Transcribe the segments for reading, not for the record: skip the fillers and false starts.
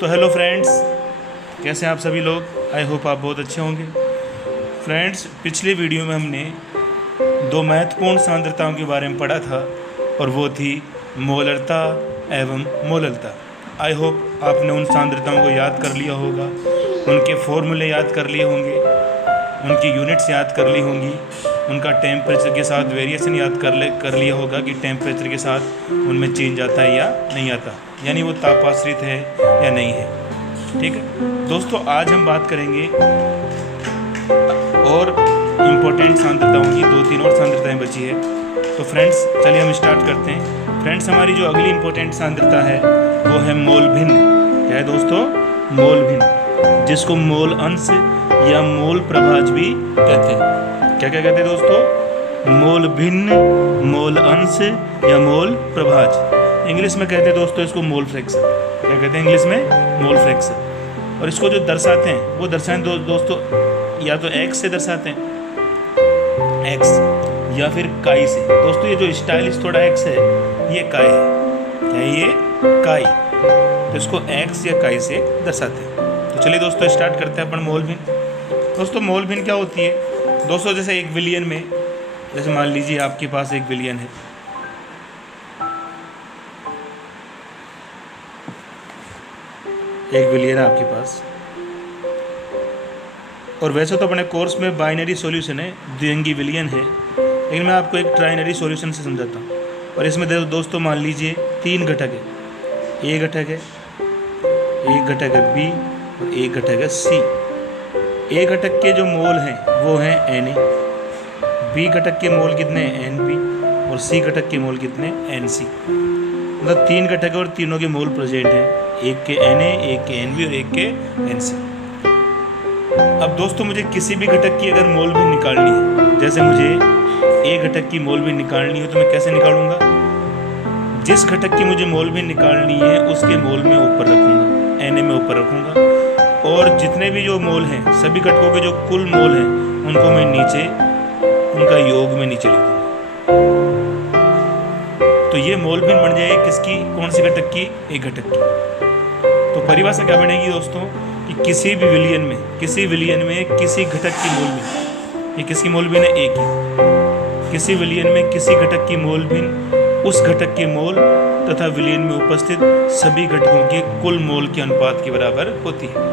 तो hello friends, कैसे हैं आप सभी लोग। आई होप आप बहुत अच्छे होंगे। फ्रेंड्स, पिछली वीडियो में हमने दो महत्वपूर्ण सांद्रताओं के बारे में पढ़ा था और वो थी मोलरता एवं मोललता। आई होप आपने उन सांद्रताओं को याद कर लिया होगा, उनके फॉर्मूले याद कर लिए होंगे, उनकी यूनिट्स याद कर ली होंगी, उनका टेम्परेचर के साथ वेरिएशन याद कर लिया होगा कि टेम्परेचर के साथ उनमें चेंज आता है या नहीं आता, यानी वो तापाश्रित है या नहीं है। ठीक है दोस्तों, आज हम बात करेंगे और इम्पोर्टेंट सांद्रताओं की। 2-3 और सांद्रताएं बची है। तो फ्रेंड्स चलिए हम स्टार्ट करते हैं। फ्रेंड्स, हमारी जो अगली इम्पोर्टेंट सांद्रता है वो है मोल भिन्न। क्या है दोस्तों? मोल भिन्न, जिसको मोल अंश या मोल प्रभाज भी कहते हैं। क्या क्या कहते हैं दोस्तों? मोल भिन्न, मोल अंश या मोल प्रभाज। इंग्लिश में कहते हैं दोस्तों इसको मोल फ्रैक्शन। क्या कहते हैं इंग्लिश में? Mole fraction. और इसको जो दर्शाते हैं वो दर्शाएं दोस्तों या तो एक्स से दर्शाते हैं, एक्स, या फिर काई से। दोस्तों ये जो स्टाइलिश थोड़ा एक्स है ये काई है। क्या ये? काई। तो इसको एक्स या काई से दर्शाते हैं। तो चलिए दोस्तों स्टार्ट करते हैं अपन मोल भिन्न। दोस्तों मोल भिन्न क्या होती है? दोस्तों जैसे 1 बिलियन में, जैसे मान लीजिए आपके पास 1 बिलियन है, एक बिलियन है आपके पास। और वैसे तो अपने कोर्स में बाइनरी सॉल्यूशन है, द्विअंगी विलयन है, लेकिन मैं आपको एक ट्राइनरी सॉल्यूशन से समझाता हूँ। और इसमें दोस्तों मान लीजिए 3 घटक है। ए घटक है, एक घटक है बी और एक घटक है सी। ए घटक के जो मोल हैं वो हैं Na, बी घटक के मोल कितने हैं Nb और सी घटक के मोल कितने Nc। मतलब 3 घटक और तीनों के मोल प्रेजेंट हैं, एक के Na, एक के Nb और एक के Nc। अब दोस्तों मुझे किसी भी घटक की अगर मोल भी निकालनी है, जैसे मुझे ए घटक की मोल भी निकालनी हो तो मैं कैसे निकालूंगा? जिस घटक की मुझे मोल भी निकालनी है उसके मोल में ऊपर रखूंगा, Na में ऊपर रखूंगा, और जितने भी जो मोल हैं सभी घटकों के जो कुल मोल हैं उनको मैं नीचे, उनका योग में नीचे लिख दूंगा। तो ये मोल भिन्न बन जाएगी किसकी? कौन सी घटक की? एक घटक की। तो परिभाषा क्या बनेगी दोस्तों कि किसी भी विलयन में, किसी विलयन में किसी घटक की मोल भिन्न, ये किसकी मोल भिन्न है? एक ही। किसी विलयन में किसी घटक की मोल भिन्न उस घटक के मोल तथा विलयन में उपस्थित सभी घटकों के कुल मोल के अनुपात के बराबर होती है।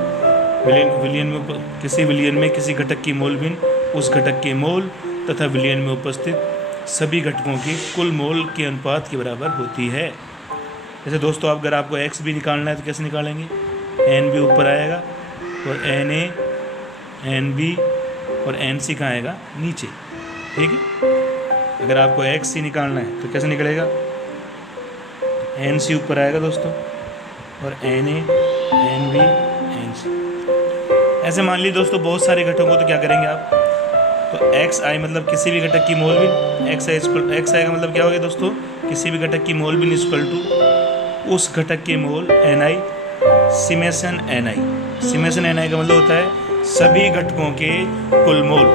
किसी विलयन में किसी घटक की मोल भिन्न उस घटक के मोल तथा विलयन में उपस्थित सभी घटकों के कुल मोल के अनुपात के बराबर होती है। जैसे दोस्तों अगर आपको एक्स भी निकालना है तो कैसे निकालेंगे? एन बी ऊपर आएगा और एन ए, एन बी और एन सी कहाँ आएगा? नीचे। ठीक है। अगर आपको एक्स सी निकालना है तो कैसे निकलेगा? एन सी ऊपर आएगा दोस्तों और N A, N B, N C. ऐसे मान लीजिए दोस्तों बहुत सारे घटकों को, तो क्या करेंगे आप? तो एक्स आई मतलब किसी भी घटक की मोल भिन्न, एक्स आई का मतलब क्या हो गया दोस्तों? किसी भी घटक की मोल भिन्न इक्वल टू उस घटक के मोल एन आई सिमेशन एन आई। सिमेशन एन आई का मतलब होता है सभी घटकों के कुल मोल।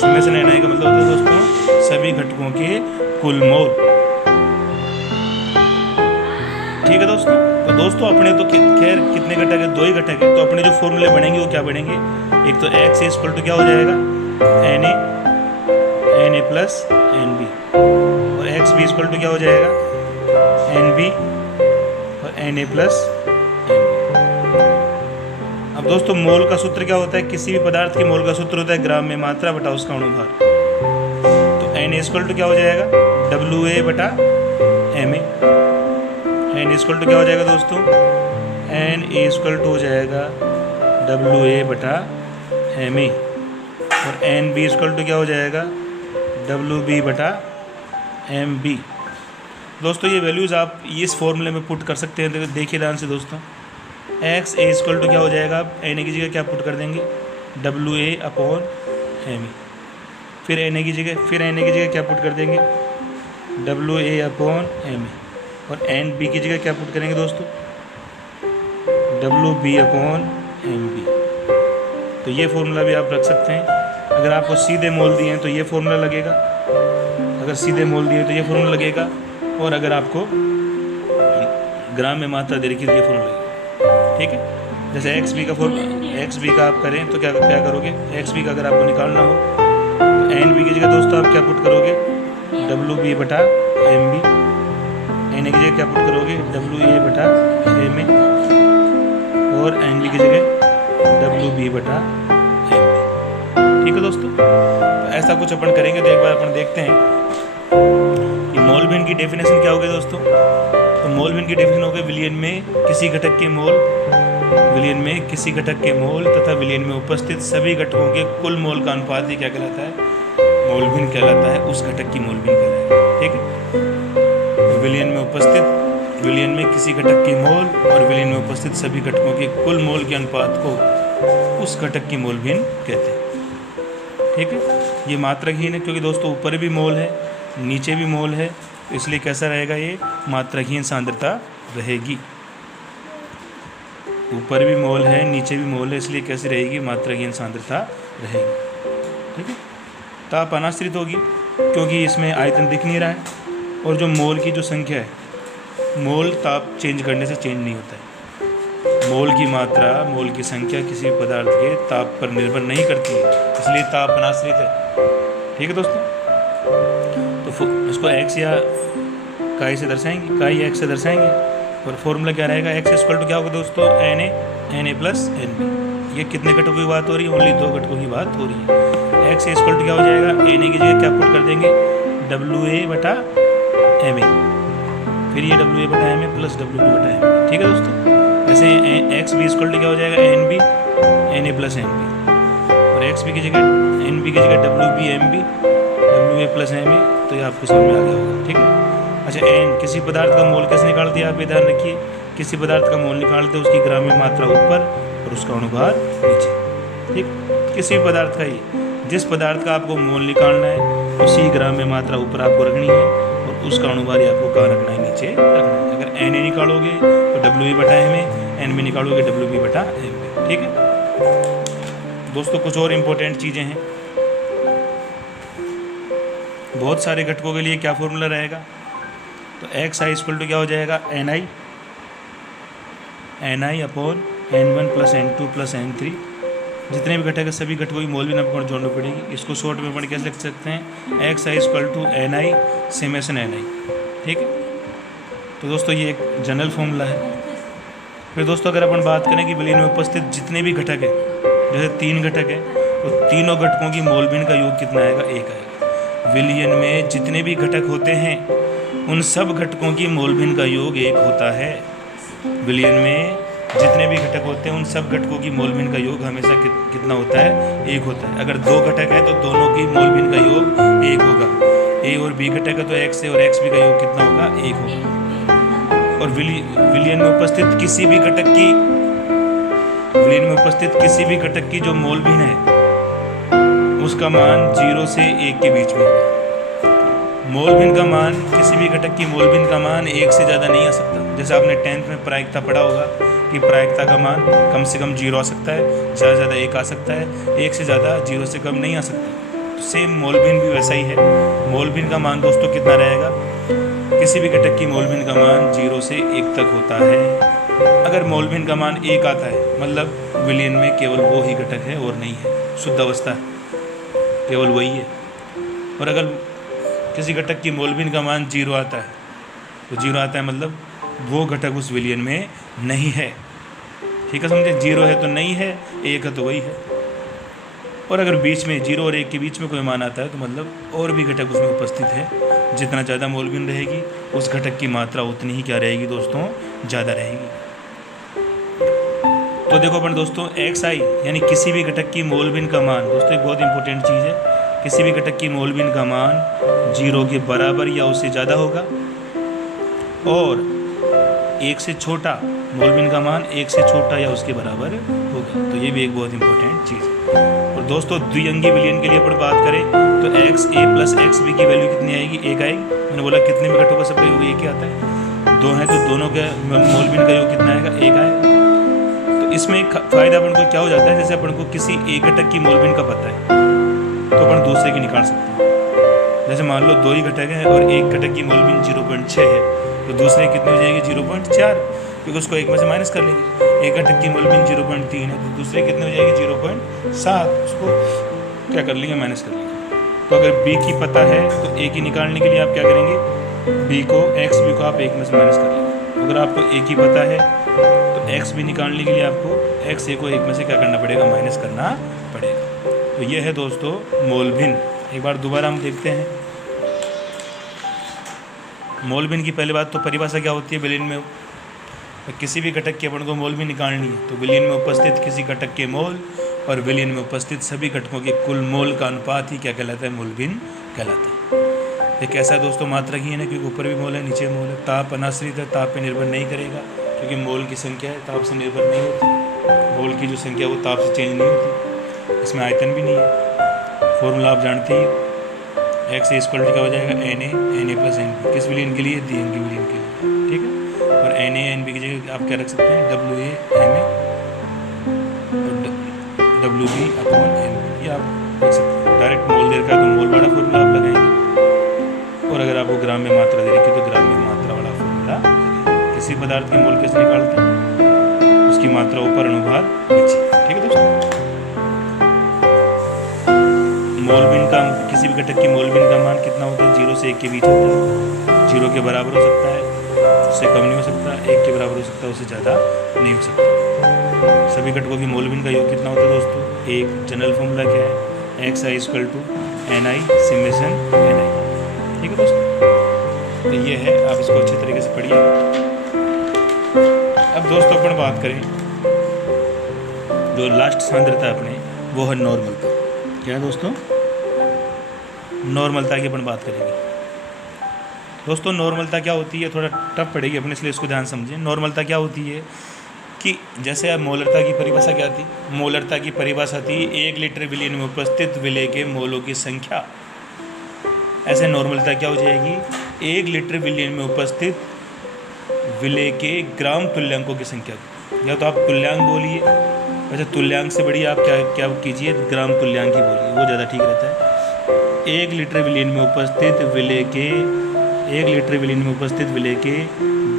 सिमेशन एन आई का मतलब होता है दोस्तों सभी घटकों के कुल मोल। ठीक है दोस्तों। तो दोस्तों अपने तो खैर कितने घटक है? 2 ही घटक है। तो अपने जो फॉर्मूले बनेंगे वो क्या बनेंगे? एक तो एक्स इक्वल टू क्या हो जाएगा? Na, Na प्लस Nb, और एक्स बी इक्वल टू क्या हो जाएगा? Nb और Na प्लस Nb। अब दोस्तों मोल का सूत्र क्या होता है? किसी भी पदार्थ के मोल का सूत्र होता है ग्राम में मात्रा बटा उसका अणुभार। तो Na इक्वल टू क्या हो जाएगा? WA बटा Ma। N इक्वल टू क्या हो जाएगा दोस्तों? N इक्वल टू हो जाएगा WA बटा Ma, और एन बी इक्वल टू क्या हो जाएगा? WB बटा MB। दोस्तों ये वैल्यूज़ आप इस फॉर्मूले में पुट कर सकते हैं। देखिए ध्यान से दोस्तों, एक्स ए इक्वल टू क्या हो जाएगा? एन ए की जगह क्या पुट कर देंगे? WA upon ME। फिर एन ए की जगह क्या पुट कर देंगे? WA upon ME। और एन बी की जगह क्या पुट करेंगे दोस्तों? WB upon MB। तो ये फॉर्मूला भी आप रख सकते हैं। अगर आपको सीधे मोल दिए हैं तो ये फॉर्मूला लगेगा, अगर सीधे मोल दिए तो ये फॉर्मूला लगेगा, और अगर आपको ग्राम में मात्रा दे रखी तो ये फॉर्मूला लगेगा। ठीक है। जैसे एक्स बी का आप करें तो क्या करोगे, एक्स बी का अगर आपको निकालना हो तो एन बी की जगह दोस्तों आप क्या पुट करोगे, डब्ल्यू बी बटा एम बी। एन ए की जगह क्या पुट करोगे, डब्ल्यू ए बटा एम ए, और एन बी की जगह डब्ल्यू बी बटा एम बी। ठीक है दोस्तों, तो ऐसा कुछ अपन करेंगे। तो एक बार अपन देखते हैं कि मोलविन की डेफिनेशन क्या होगी दोस्तों। तो मोलविन की डेफिनेशन होगी विलियन में किसी घटक के मोल, विलियन में किसी घटक के मोल तथा विलियन में उपस्थित सभी घटकों के कुल मोल का अनुपात ही क्या कहलाता है, मोलविन कहलाता है। उस घटक की मोलविन कहलाएगा। ठीक है, विलियन में उपस्थित, विलियन में किसी घटक के मोल और विलियन में उपस्थित सभी घटकों के कुल मोल के अनुपात को उस घटक की मोलविन कहते हैं। ठीक है, ये मात्रकहीन है क्योंकि दोस्तों ऊपर भी मोल है नीचे भी मोल है, इसलिए कैसा रहेगा, ये मात्रकहीन सांद्रता रहेगी। ऊपर भी मोल है नीचे भी मोल है, इसलिए कैसी रहेगी, मात्रकहीन सांद्रता रहेगी। ठीक है, ताप अनाश्रित होगी क्योंकि इसमें आयतन दिख नहीं रहा है, और जो मोल की जो संख्या है, मोल ताप चेंज करने से चेंज नहीं होता है। मोल की मात्रा, मोल की संख्या किसी पदार्थ के ताप पर निर्भर नहीं करती है, इसलिए ताप अनाश्रित है। ठीक है दोस्तों, तो इसको एक्स या काई से दर्शाएंगे, काई एक्स से दर्शाएंगे, और फॉर्मूला क्या रहेगा, एक्स इक्वल टू क्या होगा दोस्तों, N A plus N B. ये कितने घटकों की बात हो रही है, ओनली 2 घटकों की बात हो रही है। एक्स इक्वल टू क्या हो जाएगा, एन ए की जगह क्या पुट कर देंगे, डब्ल्यू ए बटा एम ए, फिर ये डब्ल्यू ए बटा M A plus W B बटा एम ए। ठीक है दोस्तों, ऐसे एक्स बी इक्वल टू क्या हो जाएगा, N B N A plus M B, और एक्स बी की जगह एन बी की जगह W B M B W A plus M A. तो ये आपको समझ में आ गया होगा। ठीक है, अच्छा एन, किसी पदार्थ का मोल कैसे निकालते हैं, आप ये ध्यान रखिए, किसी पदार्थ का मोल निकालते हैं उसकी ग्रामीय मात्रा ऊपर और उसका अनुभार नीचे। ठीक, किसी भी पदार्थ का ही, जिस पदार्थ का आपको मोल निकालना है उसी ग्रामीय मात्रा ऊपर आपको रखनी है और उसका अनुभार आपको कहाँ रखना है, नीचे रखना है। अगर एन ए निकालोगे तो डब्ल्यू ए बटा एम ए, एन बी निकालोगे डब्ल्यू बी बटा एम बी। ठीक है दोस्तों, कुछ और इम्पोर्टेंट चीज़ें हैं। बहुत सारे घटकों के लिए क्या फॉर्मूला रहेगा, तो एक्स आई इक्वल टू क्या हो जाएगा, n i upon N1 plus N2 plus N3। जितने भी घटक है सभी घटकों की मोलविन अपन जोड़नी पड़ेगी। इसको शॉर्ट में पढ़ कैसे लिख सकते हैं, x i equal to n i summation n i. ठीक है, तो दोस्तों ये एक जनरल फॉर्मूला है। फिर दोस्तों अगर अपन बात करें कि विलियन में उपस्थित जितने भी घटक है, जैसे 3 घटक है तो तीनों घटकों की मोलविन का योग कितना आएगा, 1 आएगा। विलियन में जितने भी घटक होते हैं उन सब घटकों की मोलविन का योग 1 होता है। विलियन में जितने भी घटक होते हैं उन सब घटकों की मोलविन का योग हमेशा कितना होता है, 1 होता है। अगर 2 घटक है तो दोनों की मोलविन का योग 1 होगा। ए और बी घटक है तो एक्स ए और एक्स बी का योग कितना होगा, 1 होगा। और विलियन में उपस्थित किसी भी घटक की, विलियन में उपस्थित किसी भी घटक की जो मोलविन है उसका मान 0 से 1 के बीच में होगा। मोलविन का मान, किसी भी घटक की मोलविन का मान 1 से ज़्यादा नहीं आ सकता। जैसे आपने 10th में प्रायिकता पढ़ा होगा कि प्रायिकता का मान कम से कम 0 आ सकता है, ज़्यादा से ज़्यादा 1 आ सकता है, 1 से ज़्यादा 0 से कम नहीं आ सकता। तो सेम मोलविन भी वैसा ही है। मोलविन का मान दोस्तों कितना रहेगा, किसी भी घटक की मोलविन का मान 0 से 1 तक होता है। अगर मोलविन का मान 1 आता है मतलब विलियन में केवल वो ही घटक है और नहीं है, शुद्ध अवस्था केवल वही है। और अगर किसी घटक की मोलविन का मान 0 आता है तो 0 आता है मतलब वो घटक उस विलियन में नहीं है। ठीक है, समझे, 0 है तो नहीं है, 1 है तो वही है। और अगर बीच में 0 और 1 के बीच में कोई मान आता है तो मतलब और भी घटक उसमें उपस्थित है। जितना ज़्यादा मोलविन रहेगी उस घटक की मात्रा उतनी ही क्या रहेगी दोस्तों, ज़्यादा रहेगी। तो देखो अपन दोस्तों, एक्स आई यानी किसी भी घटक की मोलविन का मान, दोस्तों एक बहुत इंपॉर्टेंट चीज़ है, किसी भी घटक की मोलविन का मान 0 के बराबर या उससे ज़्यादा होगा, और 1 से छोटा, मोलविन का मान 1 से छोटा या उसके बराबर होगा। तो ये भी एक बहुत इंपॉर्टेंट चीज़ है। और दोस्तों द्विअंगी विलियन के लिए अपन बात करें तो एक्स ए प्लस एक्स बी की वैल्यू कितनी आएगी, 1 आएगी। मैंने बोला कितने भी घटकों का सबका योग 1 ही आता है। 2 है तो दोनों के मोलविन का योग कितना आएगा, 1 आएगा। तो इसमें एक फ़ायदा अपन को क्या हो जाता है, जैसे अपन को किसी एक घटक की मोलविन का पता है तो अपन दूसरे की निकाल सकते हैं। जैसे मान लो 2 ही घटक हैं और एक घटक की मोलविन 0.6 है तो दूसरे कितनी हो जाएगी, 0.4। क्योंकि उसको एक में से माइनस कर लेंगे। एक घटक की मोलबिन 0.3 है तो दूसरे कितने हो जाएगी 0.7, उसको क्या कर लेंगे माइनस कर लेंगे। तो अगर बी की पता है तो ए की निकालने के लिए आप क्या करेंगे, बी को एक्स बी को आप एक में से माइनस कर लेंगे। अगर आपको ए की पता है तो एक्स बी निकालने के लिए आपको एक्स ए को एक में से क्या करना पड़ेगा, माइनस करना पड़ेगा। तो ये है दोस्तों मोलबिन। एक बार दोबारा हम देखते हैं मोलबिन की। पहली बात तो परिभाषा क्या होती है, विलयन में किसी भी घटक की अपन को मोल भी निकालनी है तो विलयन में उपस्थित किसी घटक के मोल और विलयन में उपस्थित सभी घटकों के कुल मोल का अनुपात ही क्या कहलाता है, मोलबिन कहलाता है। ये कैसा है दोस्तों, मात्रक ही है ना, क्योंकि ऊपर भी मोल है नीचे मोल है। ताप अनाश्रित है, ताप पे निर्भर नहीं करेगा क्योंकि मोल की संख्या है ताप से निर्भर नहीं होती। मोल की जो संख्या वो ताप से चेंज नहीं होती। इसमें आयतन भी नहीं है। फॉर्मूला आप जानते ही, एक्स इक्वल टू क्या हो जाएगा, N A plus N B. किस विलयन के लिए, दी एन विलयन के लिए, ठीक है। और एन ए एन बी की जगह आप क्या रख सकते हैं, W A M A W B upon M B, ये आप लिख सकते हैं। डायरेक्ट मोल दे रखा है तो मोल वाला फॉर्मूला आप लगाएंगे, और अगर आपको ग्राम में मात्रा दे रखी है तो ग्राम में मात्रा वाला फॉर्मूला। किसी पदार्थ की मोल कैसे निकालते हैं, उसकी मात्रा ऊपर अनुभार नीचे, ठीक है दोस्तों। मोलबिन का, किसी भी घटक की मोलबिन का मान कितना होता है, 0 से 1 के बीच होता है। 0 के बराबर हो सकता है, उससे कम नहीं हो सकता, 1 के बराबर हो सकता है, उससे ज़्यादा नहीं हो सकता। सभी घटकों की मोलबिन का योग कितना होता है दोस्तों, एक जनरल फॉर्मूला क्या है, x i equal to n i summation n i, ठीक है दोस्तों। तो ये है, आप इसको अच्छे तरीके से पढ़िए। अब दोस्तों अपन बात करें, जो लास्ट सांद्रता अपने वो है नॉर्मलता। क्या है दोस्तों, नॉर्मलता की अपन बात करेंगे। दोस्तों नॉर्मलता क्या होती है, थोड़ा टफ पड़ेगी अपने, इसलिए इसको ध्यान समझिए। नॉर्मलता क्या होती है कि जैसे अब मोलरता की परिभाषा क्या थी, मोलरता की परिभाषा थी 1 लीटर विलयन में उपस्थित विलय के मोलों की संख्या। ऐसे नॉर्मलता क्या हो जाएगी, 1 लीटर विलयन में उपस्थित विलय के ग्राम तुल्यांकों की संख्या। या तो आप तुल्यांक बोलिए, वैसे तुल्यांक से बढ़िया आप क्या कीजिए, ग्राम तुल्यांक ही बोलिए, वो ज़्यादा ठीक रहता है। 1 लीटर विलयन में उपस्थित विलय के 1 लीटर विलयन में उपस्थित विलय के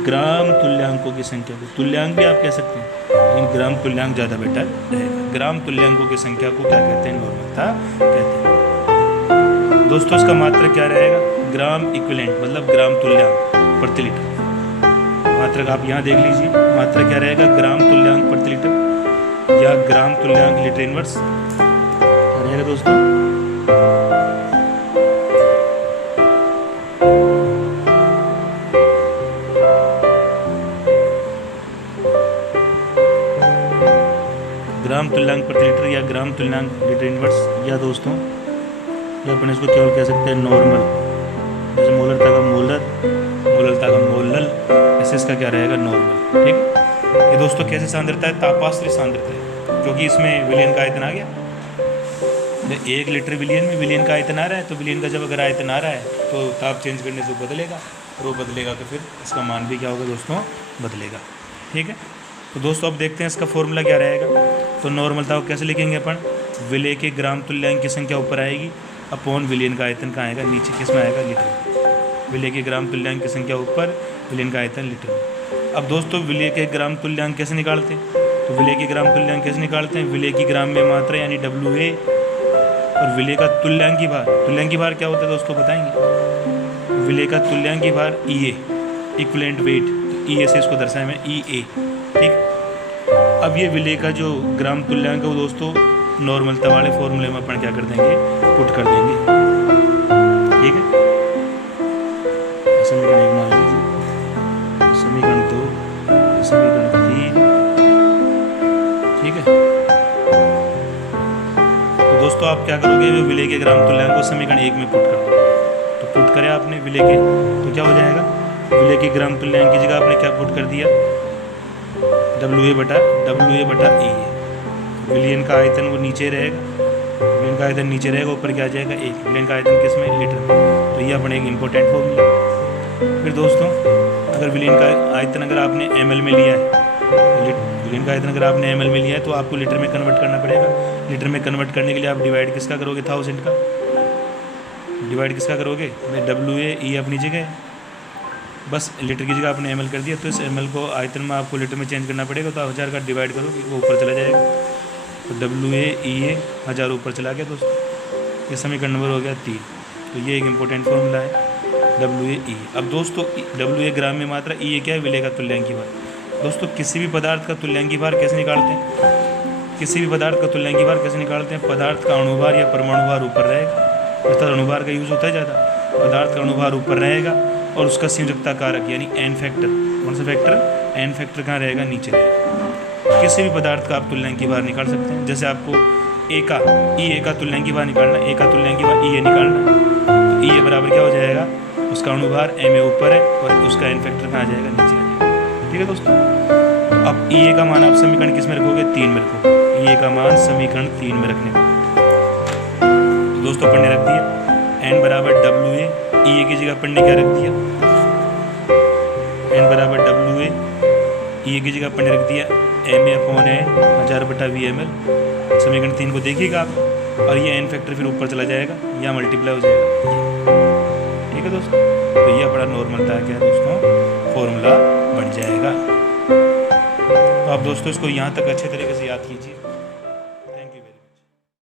ग्राम तुल्यांकों की संख्या को, तुल्यांक भी आप कह सकते हैं लेकिन ग्राम तुल्यांक ज़्यादा बेटर रहेगा। ग्राम तुल्यांकों की संख्या को क्या कहते हैं, नॉर्मलता कहते हैं। दोस्तों इसका मात्रक क्या रहेगा, ग्राम इक्विवेलेंट, मतलब ग्राम तुल्यांक प्रति लीटर। मात्रक आप यहाँ देख लीजिए, मात्रक क्या रहेगा, ग्राम तुल्यांक प्रति लीटर या ग्राम तुल्यांक लीटर इनवर्स क्या रहेगा दोस्तों। ग्राम तुल्यांक प्रति लीटर या ग्राम तुल्यांक लीटर इनवर्स, या दोस्तों या अपन इसको केवल कह सकते हैं नॉर्मल। जैसे मोलरता का मोलर, मोलरता का मोलल, ऐसे इसका क्या रहेगा, नॉर्मल, ठीक। ये दोस्तों कैसे सांद्रता है, तापाश्रित सांद्रता है, क्योंकि इसमें विलयन का आयतन आ गया। 1 लीटर विलयन में विलयन का आयतन आ रहा है, तो विलयन का जब अगर आयतन आ रहा है तो ताप चेंज करने से बदलेगा, और वो बदलेगा तो फिर इसका मान भी क्या होगा दोस्तों, बदलेगा, ठीक है। तो दोस्तों अब देखते हैं इसका फॉर्मूला क्या रहेगा। तो नॉर्मलता को कैसे लिखेंगे अपन, विलय के ग्राम तुल्यांक की संख्या ऊपर आएगी अपॉन विलयन का आयतन कहाँ आएगा, नीचे, किस में आएगा, लीटर। विलय के ग्राम तुल्यांक की संख्या ऊपर, विलयन का आयतन लीटर में। अब दोस्तों विलय के ग्राम तुल्यांक कैसे निकालते हैं, तो विलय के ग्राम तुल्यांक कैसे निकालते हैं, विलय की ग्राम में मात्रा यानी डब्ल्यू ए और विलय का तुल्यांकी भार। तुल्यांकी भार क्या होता है दोस्तों बताएंगे, विलय का तुल्यांकी भार ई ए, इक्विवेलेंट वेट, तो ई ए से इसको दर्शाएं मैं ई ए, ठीक। अब ये विलय का जो ग्राम तुल्यांक है वो दोस्तों नॉर्मलता वाले फॉर्मूले में अपन क्या कर देंगे, पुट कर देंगे, ठीक है। समीकरण 1 मान लीजिए, समीकरण 2, समीकरण 3, ठीक है। तो दोस्तों आप क्या करोगे, विलय के ग्राम तुल्यांक को समीकरण 1 में पुट कर दो। तो पुट करें आपने विलय के, तो क्या हो जाएगा, विलय के ग्राम तुल्यांक की जगह आपने क्या पुट कर दिया, डब्ल्यू ए बटा ई ए। विलयन का आयतन वो नीचे रहेगा, विलयन का आयतन नीचे रहेगा, ऊपर क्या आ जाएगा 1, विलयन का आयतन किस में, लीटर में। तो ये अपने एक इंपॉर्टेंट फॉर्मूला। फिर दोस्तों अगर विलयन का आयतन अगर आपने ml में लिया है, विलयन का आयतन अगर आपने ml में लिया है तो आपको लीटर में कन्वर्ट करना पड़ेगा। लीटर में कन्वर्ट करने के लिए आप डिवाइड किसका करोगे, 1000 का डिवाइड किसका करोगे, मैं डब्ल्यू ए ई अपनी जगह, बस लीटर की जगह आपने ml कर दिया, तो इस ml को आयतन में आपको लीटर में चेंज करना पड़ेगा, तो आप 1000 का डिवाइड करोगे वो ऊपर चला जाएगा, तो WA 1000 ऊपर चला गया दोस्तों। ये समीकरण नंबर हो गया 3। तो ये एक इम्पोर्टेंट फॉर्मूला है WA। अब दोस्तों WA ग्राम में मात्रा, E क्या है, विलेय का तुल्यांकी भार। दोस्तों किसी भी पदार्थ का तुल्यांकी भार कैसे निकालते हैं, किसी भी पदार्थ का तुल्यांकी भार कैसे निकालते हैं, पदार्थ का अणुभार या परमाणु भार ऊपर रहेगा, अर्थात अणुभार का यूज़ होता है ज़्यादा, पदार्थ का अणुभार ऊपर रहेगा और उसका संयोजकता कारक यानी एन फैक्टर, कौन सा फैक्टर, एन फैक्टर कहाँ रहेगा, नीचे रहेगा। किसी भी पदार्थ का आप तुल्यांकी भार निकाल सकते हैं। जैसे आपको ए का तुल्यांकी भार निकालना, ए का तुल्यांकी भार E निकालना, तो E बराबर क्या हो जाएगा, उसका अणुभार M ऊपर है और उसका एन फैक्टर कहाँ जाएगा, नीचे आ जाएगा। ठीक है दोस्तों। तो अब E का मान आप समीकरण किस में रखोगे, 3 में रखोगे। E का मान समीकरण 3 में रखने का, तो दोस्तों अपन ने रख दिया n बराबर WA, E की जगह अपन ने क्या रख दिया, n बराबर WA, E की जगह अपन ने रख दिया MA/N 1000/VmL। समीकरण 3 को देखिएगा आप, और ये एन फैक्टर फिर ऊपर चला जाएगा या मल्टीप्लाई हो जाएगा। ठीक है दोस्तों। तो यह बड़ा नॉर्मल था क्या दोस्तों, फॉर्मूला बन जाएगा। तो आप दोस्तों इसको यहाँ तक अच्छे तरीके से याद कीजिए।